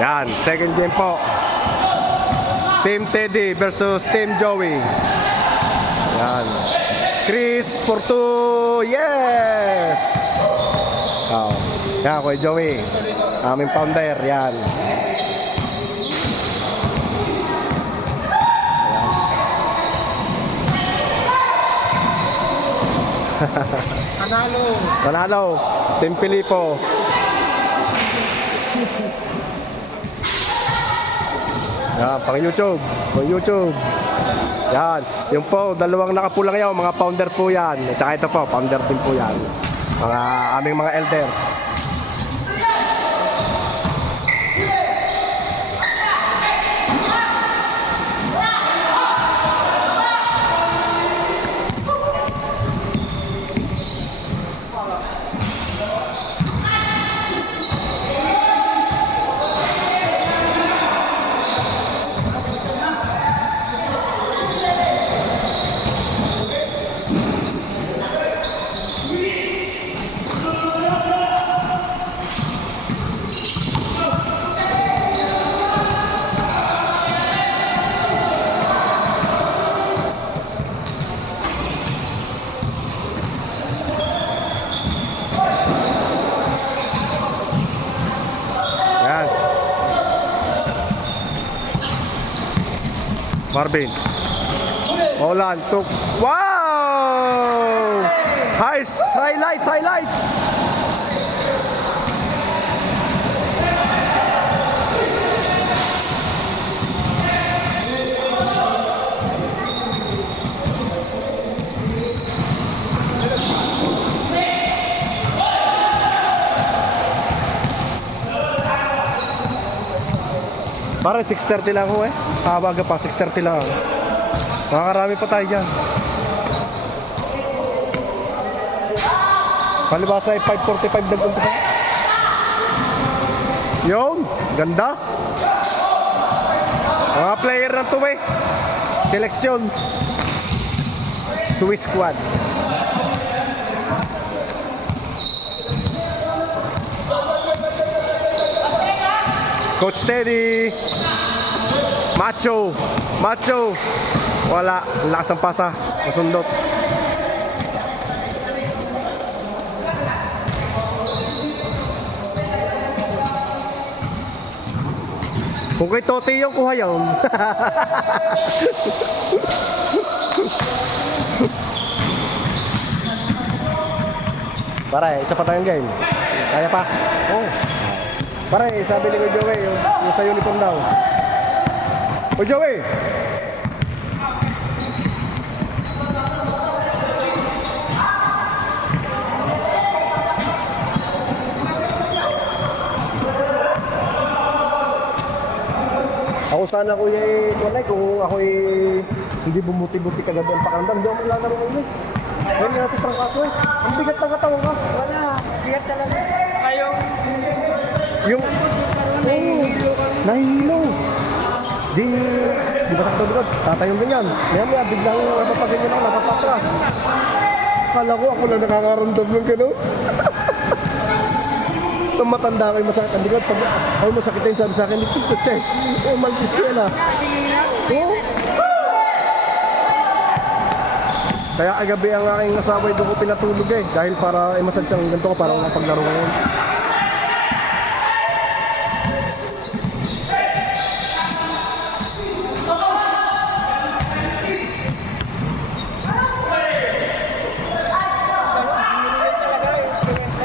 Yan, second game po. Team Teddy versus Team Joey. Yan. Chris for 2. Yes! Oh. Yan, Kuya Joey. Aming founder. Yan. Panalo. Panalo. Team Pilipo. Yan, pang YouTube. Pang YouTube. Yan. Yung po, dalawang nakapulang yan, mga founder po yan. At saka ito po, founder din po yan. Mga aming mga elders. Yan. Marvin. Olan took. Wow! Highlights, highlights. Parang 6:30 lang ako eh. Kabaga pa, 6:30 lang ako. Makakarami pa tayo dyan. Palibasa ay 5:45 nag-umpisa. Yun, ganda. Mga player ng tuwi. Seleksyon. Tuwi squad. Coach Teddy. Macho. Macho. Wala. Lakas ang pasa. Masundot. Kung kay Tote yung kuha yun. Pare, isa pa tayong game. Kaya pa? Oo. Pare, sabi ni Kuya Joey, yung sa uniform daw. Kuya Joey! Ako sana kuya Kuya, kung ako hindi bumuti-buti kagabi ang pakiramdam, hindi ako maglalaro ulit. Ngayon nga si Trangkaso eh. Ang bigat ng katawan ka. Wala. Bigat talaga. Kayong Yung nahihilo ka. nahihilo. Di ba sakto likod? Tatayong ganyan. Maya biglang napapaganyan ako, napapatras. Kala ko ako lang nakakaramdam ng gano'n. Nung matanda kayo masakit ang likod, pag ako masakitin sabi sa akin, ito sa chest. Oh, malpis ko yan ah. Oo. Kaya kagabi ang aking asawa doon ko pinatulog eh. Dahil para massage siyang ganito ko, para mapaglaro ngayon.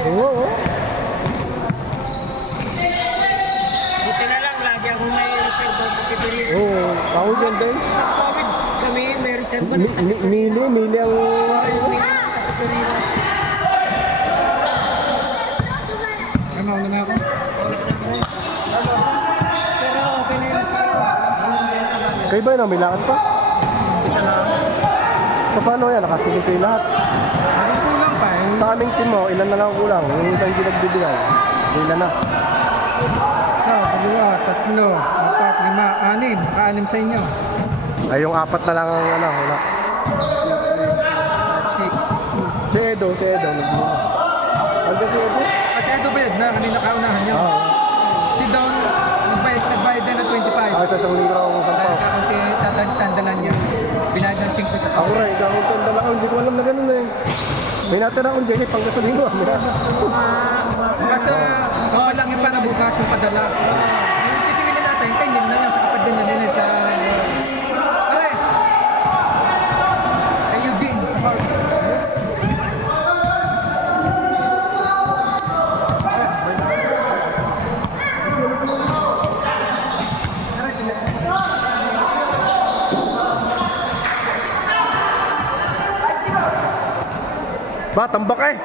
Oo. Buti na lang, lagi ako may reserve ng pagpipili. Oo. Ako dyan din. COVID kami, may reserve na. Mili ang... Ano na ako? Pero okay na yun. Kayo ba yun? May lakad pa? Paano yan? Nakasunod kayo lahat. Anong kulang pa eh? Sa aming team mo, ilan na lang ang kulang? Yung isang hindi nagbibigay. Ilan na? Isa, dalawa, tatlo, apat, lima, anim. Anim sa inyo. Ay, yung apat na lang ang ano, wala. 6. Si Edo. Nagbibigay. Hanggang si Edo? Kasi Edo ba yun na? Kanina kaunahan nyo. Oo. Si Don, nagbayad 25. Sa isang linggo ang Dahil sampaw. kakunti tatandalan niya. Binayad ng 5 sa Ako rin, ako tanda lang. Hindi ko alam na ganun eh. May natira akong jacket pang gasolina. Kasi baka lang yung para bukas yung padala. Yung sisingilin natin, kay Nil na yan, sa kapatid na Nil sa... Pare! Kay Eugene. Ba, tambak eh.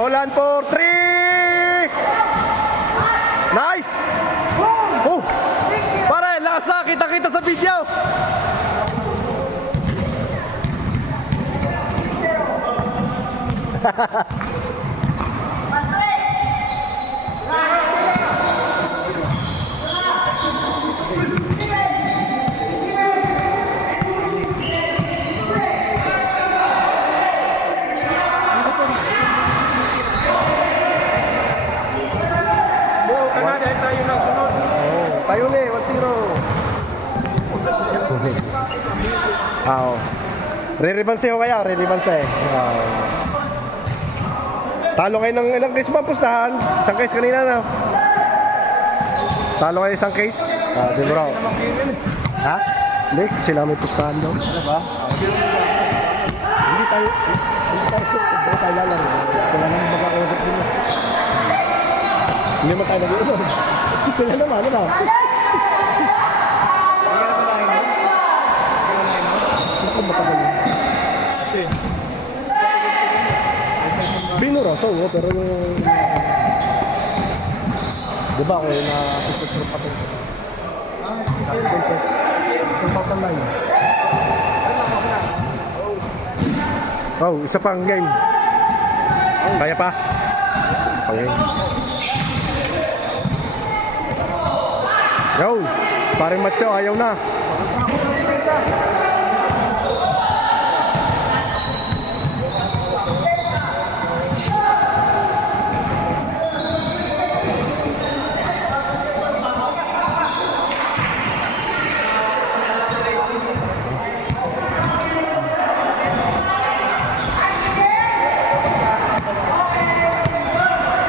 Olan for 3. Nice. Oh. Pare, lakas na. Kita-kita sa video. Tayo na eh, 1-0. Oo. Re-rebanse ko kaya, re-rebanse. Talo kayo ng ilang case ba pustahan? Isang case kanina na. Talo kayo isang case? Siguro. Ha? Hindi, sila may pustahan daw. Ano ba? Hindi tayo lalaro. Wala naman magkakausap din. Hindi mo tayo nag-iinom. Sila naman, ano ba? Naku, matagal yun. Kasi, Binuraso, pero yung... Di ba ako yung na-suspect pa ito? 2009. Oh, isa pang game. Kaya pa? Okay. Yo, parang macho, ayaw na.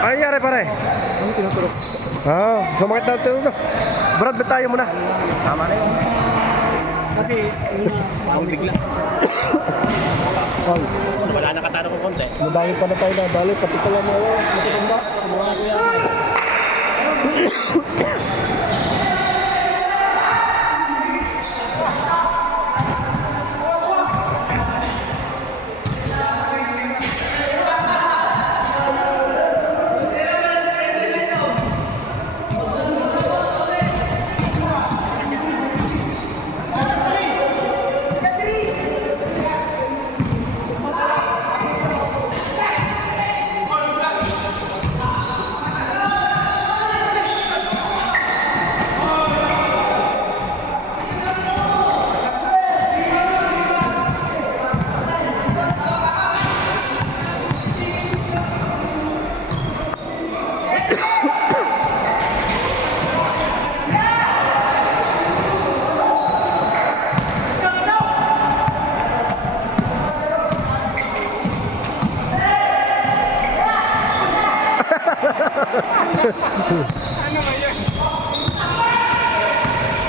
Ay, yari pare. ano tinutulog? Sumakit na ito. Brad, ba't tayo muna? Tama na yun. Kasi, ang bigla. Oh, Wala nakataro ko konti. madami pa na tayo na. Dali, pati pala mo. Matikanda. Mga kuya.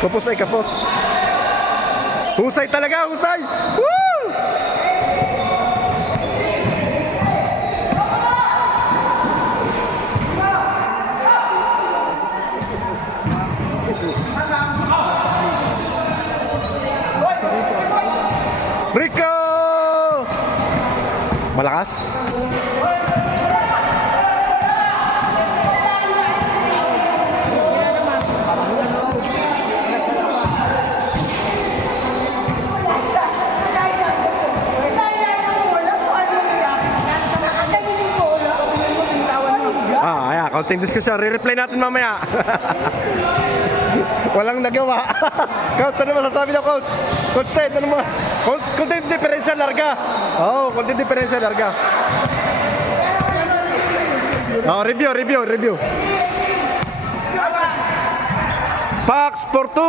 Kapos ay kapos. Husay talaga, husay! Woo! Rico! Malakas. Konting diskusyon, re-reply natin mamaya. Walang nagawa. Coach, ano masasabi niyo, Coach? Coach Ted, ano mo? Konting diferensya larga. Oo, konting diferensya larga. Review. Pax for 2.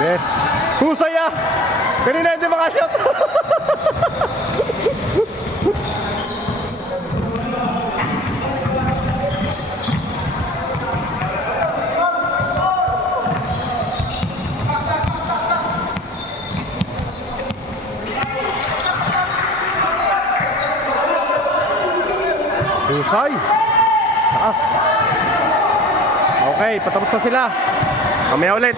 Yes. Husay ah! Kanina hindi makashot. Husay. Taas. Okay, patapos na sila. Mamaya ulit.